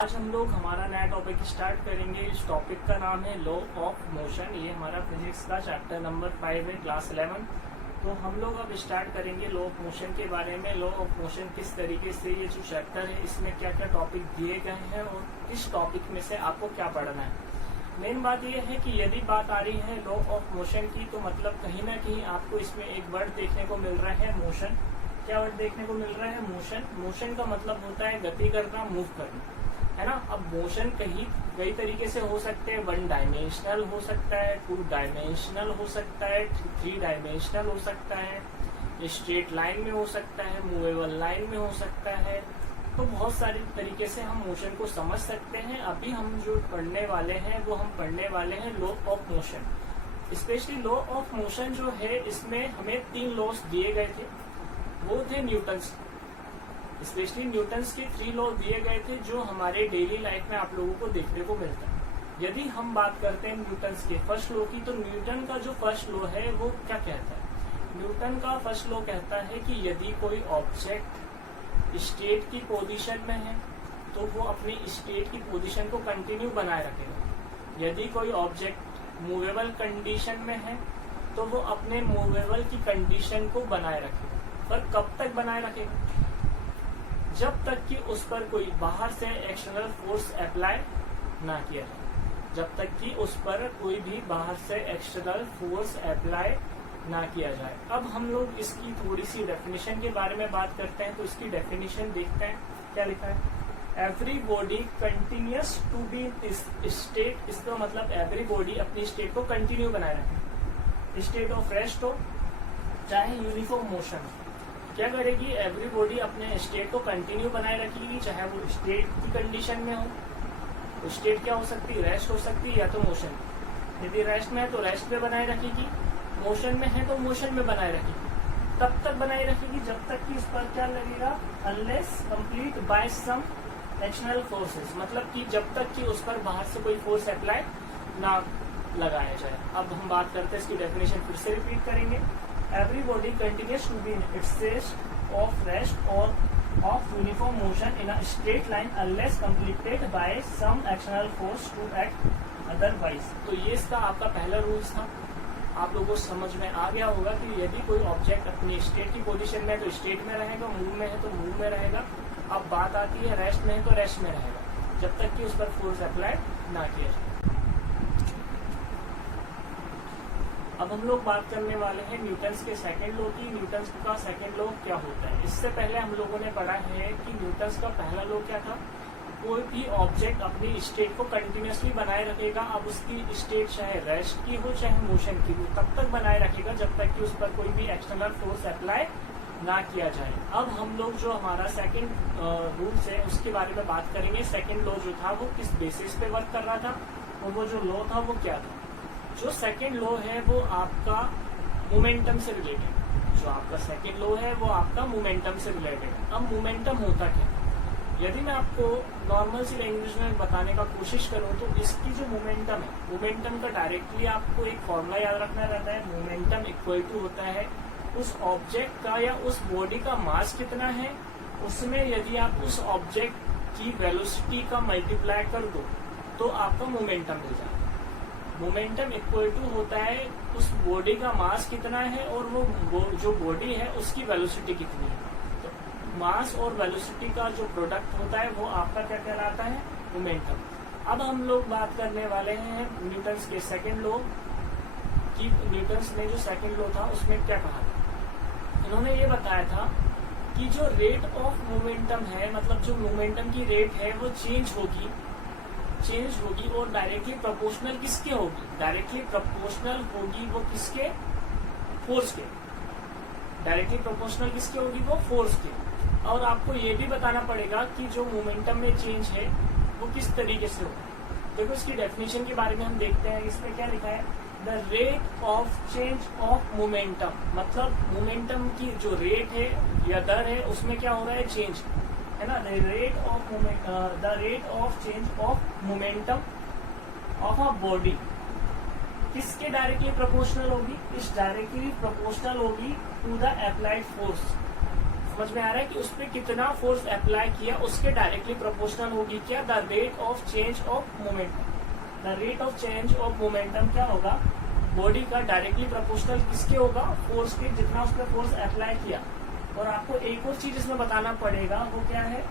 आज हम लोग हमारा नया टॉपिक स्टार्ट करेंगे। इस टॉपिक का नाम है लॉ ऑफ मोशन। ये हमारा फिजिक्स का चैप्टर नंबर 5 है, क्लास 11। तो हम लोग अब स्टार्ट करेंगे लॉ ऑफ मोशन के बारे में। लॉ ऑफ मोशन किस तरीके से, ये जो चैप्टर है इसमें क्या क्या टॉपिक दिए गए हैं और इस टॉपिक में से आपको क्या पढ़ना है। मेन बात यह है कि यदि बात आ रही है लॉ ऑफ मोशन की, तो मतलब कहीं ना कहीं आपको इसमें एक वर्ड देखने को मिल रहा है, मोशन। क्या वर्ड देखने को मिल रहा है? मोशन। मोशन का मतलब होता है गति करना, मूव करना, है ना। अब मोशन कई तरीके से हो सकते हैं। 1 डायमेंशनल हो सकता है, 2 डायमेंशनल हो सकता है, 3 डायमेंशनल हो सकता है, स्ट्रेट लाइन में हो सकता है, मूवेबल लाइन में हो सकता है। तो बहुत सारे तरीके से हम मोशन को समझ सकते हैं। अभी हम जो पढ़ने वाले हैं वो हम पढ़ने वाले हैं law of motion. Specially law of motion जो है, इसमें हमें 3 लॉस दिए गए थे। वो थे न्यूटन्स, स्पेशली न्यूटन्स के 3 लॉ दिए गए थे जो हमारे डेली लाइफ में आप लोगों को देखने को मिलता है। यदि हम बात करते हैं न्यूटन्स के फर्स्ट लॉ की, तो न्यूटन का जो फर्स्ट लॉ है वो क्या कहता है? न्यूटन का फर्स्ट लॉ कहता है कि यदि कोई ऑब्जेक्ट स्टेट की पोजीशन में है तो वो अपनी स्टेट की पोजीशन को कंटिन्यू बनाए रखेगा। यदि कोई ऑब्जेक्ट मूवेबल कंडीशन में है तो वो अपने मूवेबल की कंडीशन को बनाए रखेगा। पर कब तक बनाए रखेगा? जब तक कि उस पर कोई बाहर से एक्सटर्नल फोर्स अप्लाई ना किया जाए। जब तक कि उस पर कोई भी बाहर से एक्सटर्नल फोर्स अप्लाई ना किया जाए। अब हम लोग इसकी थोड़ी सी डेफिनेशन के बारे में बात करते हैं। तो इसकी डेफिनेशन देखते हैं क्या लिखा है। Everybody continuous to be state. इसका मतलब एवरी बॉडी अपनी स्टेट को कंटिन्यू बनाए रखे। स्टेट ऑफ रेस्ट हो चाहे यूनिफॉर्म मोशन हो, क्या करेगी? एवरी बॉडी अपने स्टेट को कंटिन्यू बनाए रखेगी, चाहे वो स्टेट की कंडीशन में हो। तो स्टेट क्या हो सकती है? रेस्ट हो सकती है या तो मोशन। यदि रेस्ट में है तो रेस्ट में बनाए रखेगी, मोशन में है तो मोशन में बनाए रखेगी। तब तक बनाए रखेगी जब तक कि इस पर क्या लगेगा? Unless complete by some external forces. मतलब कि जब तक कि उस पर बाहर से कोई फोर्स अप्लाई ना लगाया जाए। अब हम बात करते हैं इसकी डेफिनेशन, फिर से रिपीट करेंगे। Every body continues to be in its state of rest or of uniform motion in a straight line unless completed by some external force to act otherwise। तो ये इसका आपका पहला रूल्स था। आप लोगों को समझ में आ गया होगा कि यदि कोई ऑब्जेक्ट अपनी स्टेट की पोजीशन में है तो स्टेट में रहेगा, मूव में है तो मूव में रहेगा। अब बात आती है रेस्ट में है तो रेस्ट में रहेगा, जब तक कि उस पर फोर्स अप्लाई ना किया जाए। अब हम लोग बात करने वाले हैं न्यूटन्स के सेकंड लॉ की। न्यूटन्स का सेकंड लॉ क्या होता है? इससे पहले हम लोगों ने पढ़ा है कि न्यूटन्स का पहला लॉ क्या था? कोई भी ऑब्जेक्ट अपनी स्टेट को कंटिन्यूअसली बनाए रखेगा। अब उसकी स्टेट चाहे रेस्ट की हो चाहे मोशन की हो, तब तक बनाए रखेगा जब तक कि उस पर कोई भी एक्सटर्नल फोर्स अप्लाई ना किया जाए। अब हम लोग जो हमारा सेकंड रूल्स है उसके बारे में बात करेंगे। सेकंड लॉ जो था वो किस बेसिस पे वर्क कर रहा था और वो जो लॉ था वो क्या था? जो सेकंड लॉ है वो आपका मोमेंटम से रिलेटेड। जो आपका सेकंड लॉ है वो आपका मोमेंटम से रिलेटेड। अब मोमेंटम होता क्या? यदि मैं आपको नॉर्मल सी लैंग्वेज में बताने का कोशिश करूं तो इसकी जो मोमेंटम है, मोमेंटम का डायरेक्टली आपको एक फॉर्मूला याद रखना रहता है। मोमेंटम इक्वल टू होता है उस ऑब्जेक्ट का या उस बॉडी का मास कितना है, उसमें यदि आप उस ऑब्जेक्ट की वेलोसिटी का मल्टीप्लाई कर दो तो आपका मोमेंटम मिल जाएगा। मोमेंटम इक्वल टू होता है उस बॉडी का मास कितना है और वो जो बॉडी है उसकी वेलोसिटी कितनी है। तो मास और वेलोसिटी का जो प्रोडक्ट होता है वो आपका क्या कहलाता है? मोमेंटम। अब हम लोग बात करने वाले हैं न्यूटन्स के सेकंड लॉ की। न्यूटन्स ने जो सेकंड लॉ था उसमें क्या कहा था? उन्होंने ये बताया था कि जो रेट ऑफ मोमेंटम है, मतलब जो मोमेंटम की रेट है वो चेंज होगी और डायरेक्टली प्रोपोर्शनल किसके होगी? डायरेक्टली प्रोपोर्शनल होगी वो किसके? फोर्स के। डायरेक्टली प्रोपोर्शनल किसके होगी? वो फोर्स के। और आपको ये भी बताना पड़ेगा कि जो मोमेंटम में चेंज है वो किस तरीके से होगा। देखो इसकी डेफिनेशन के बारे में हम देखते हैं। इसमें क्या लिखा है? The rate of change of momentum. मतलब मोमेंटम की जो रेट है या दर है उसमें क्या हो रहा है? चेंज, है ना। The rate of change of momentum of a body किसके डायरेक्टली प्रोपोर्शनल होगी? इस डायरेक्टली प्रोपोर्शनल होगी टू द अप्लाइड फोर्स। समझ में आ रहा है कि उस पर कितना फोर्स अप्लाई किया उसके डायरेक्टली प्रोपोर्शनल होगी क्या, the rate of change of momentum. The rate of change of momentum क्या होगा, बॉडी का डायरेक्टली प्रोपोर्शनल किसके होगा, फोर्स के, जितना उस पर फोर्स अप्लाई किया। और आपको एक और चीज इसमें बताना पड़ेगा, वो क्या है,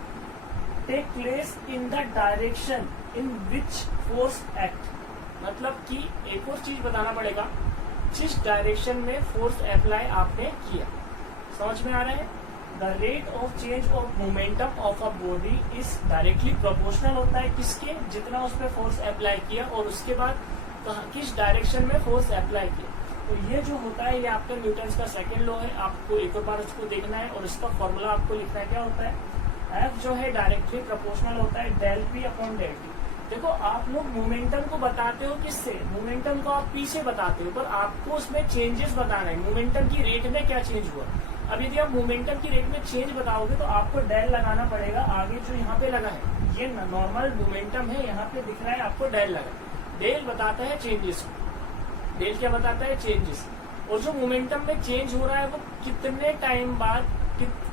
take place in the direction in which force act. मतलब कि एक और चीज बताना पड़ेगा, जिस डायरेक्शन में फोर्स अप्लाई आपने किया। समझ में आ रहा है, the rate of change of momentum of a body is directly proportional होता है किसके, जितना उस पर फोर्स अप्लाई किया और उसके बाद किस डायरेक्शन में फोर्स अप्लाई किया। तो ये जो होता है ये आपका न्यूटन्स का सेकंड लॉ है। आपको एक और बार इसको देखना है और इसका फॉर्मूला आपको लिखना है, क्या होता है, एफ जो है डायरेक्टली प्रोपोर्शनल होता है del p upon del t. देखो आप लोग मोमेंटम को बताते हो किससे, मोमेंटम को आप पी से बताते हो, पर आपको उसमें चेंजेस बताना है, मोमेंटम की रेट में क्या चेंज हुआ। अब यदि आप मोमेंटम की रेट में चेंज बताओगे तो आपको डेल लगाना पड़ेगा आगे, जो यहाँ पे लगा है ये नॉर्मल मोमेंटम है, यहाँ पे दिख रहा है आपको डेल लगा। डेल बताता है चेंजेस, डेल क्या बताता है, चेंजेस। और जो मोमेंटम में चेंज हो रहा है वो कितने टाइम बाद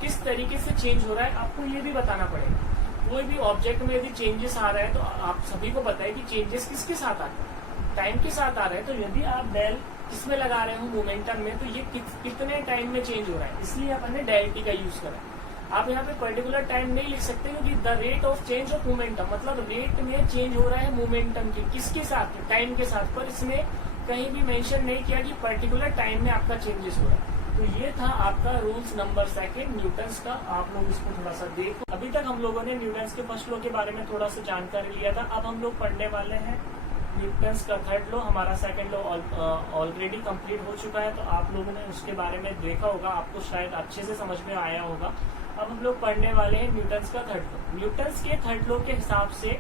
किस तरीके से चेंज हो रहा है आपको ये भी बताना पड़ेगा। कोई भी ऑब्जेक्ट में यदि चेंजेस आ रहा है तो आप सभी को पता है कि चेंजेस किसके साथ आते हैं, टाइम के साथ आ रहे हैं। तो यदि आप डेल किसमें लगा रहे हो, मोमेंटम में, तो ये कितने टाइम में चेंज हो रहा है, इसलिए अपन ने डेल टी का यूज करा। आप यहाँ पे पर्टिकुलर टाइम नहीं लिख सकते क्योंकि the rate of change of momentum, मतलब रेट में चेंज हो रहा है मोमेंटम के, किसके साथ, टाइम के साथ। पर इसने कहीं भी मेंशन नहीं किया कि पर्टिकुलर टाइम में आपका चेंजेस हो रहा है। तो ये था आपका रूल्स नंबर सेकंड न्यूटन्स का। आप लोग इसको थोड़ा सा देखो। अभी तक हम लोगों ने न्यूटन्स के फर्स्ट लॉ के बारे में थोड़ा सा जानकारी लिया था। अब हम लोग पढ़ने वाले हैं न्यूटन्स का थर्ड लॉ। हमारा सेकंड लॉ ऑलरेडी कंप्लीट हो चुका है, तो आप लोगों ने उसके बारे में देखा होगा, आपको शायद अच्छे से समझ में आया होगा। अब हम लोग पढ़ने वाले हैं न्यूटन्स का थर्ड लॉ। न्यूटन्स के थर्ड लॉ के हिसाब से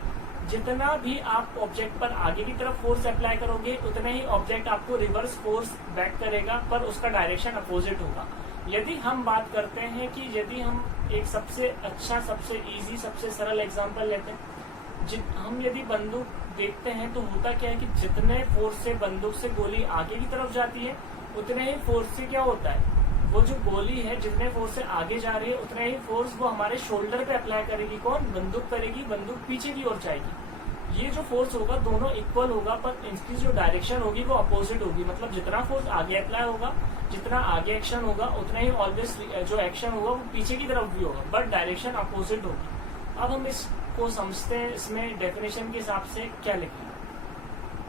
जितना भी आप ऑब्जेक्ट पर आगे की तरफ फोर्स अप्लाई करोगे उतना ही ऑब्जेक्ट आपको रिवर्स फोर्स बैक करेगा, पर उसका डायरेक्शन अपोजिट होगा। यदि हम बात करते हैं कि यदि हम एक सबसे अच्छा, सबसे इजी, सबसे सरल एग्जांपल लेते हैं, हम यदि बंदूक देखते हैं तो होता क्या है कि जितने फोर्स से बंदूक से गोली आगे की तरफ जाती है उतने ही फोर्स से क्या होता है, वो जो गोली है जितने फोर्स से आगे जा रही है उतना ही फोर्स वो हमारे शोल्डर पे अप्लाई करेगी। कौन, बंदूक करेगी, बंदूक पीछे की ओर जाएगी। ये जो फोर्स होगा दोनों इक्वल होगा, पर इसकी जो डायरेक्शन होगी वो अपोजिट होगी। मतलब जितना फोर्स आगे अप्लाई होगा, जितना आगे एक्शन होगा, उतना ही ऑलवेज जो एक्शन होगा वो पीछे की तरफ भी होगा, बट डायरेक्शन अपोजिट होगी। अब हम इसको समझते हैं, इसमें डेफिनेशन के हिसाब से क्या लिखेंगे।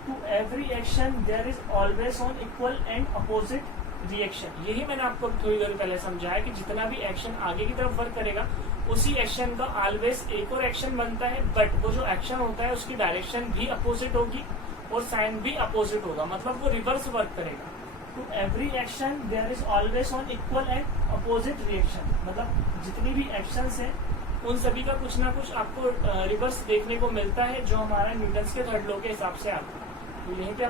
To every action there is always on equal and opposite reaction. यही मैंने आपको थोड़ी देर पहले समझाया कि जितना भी एक्शन आगे की तरफ वर्क करेगा उसी एक्शन का ऑलवेज एक और एक्शन बनता है, बट वो जो एक्शन होता है उसकी डायरेक्शन भी अपोजिट होगी और साइन भी अपोजिट होगा, मतलब वो रिवर्स वर्क करेगा। To every action there is always on equal and opposite reaction, मतलब जितनी भी एक्शन है उन सभी का कुछ ना कुछ आपको रिवर्स देखने को मिलता है, जो हमारा न्यूटन्स के थर्ड लॉ के हिसाब से आता है। तो यहीं पे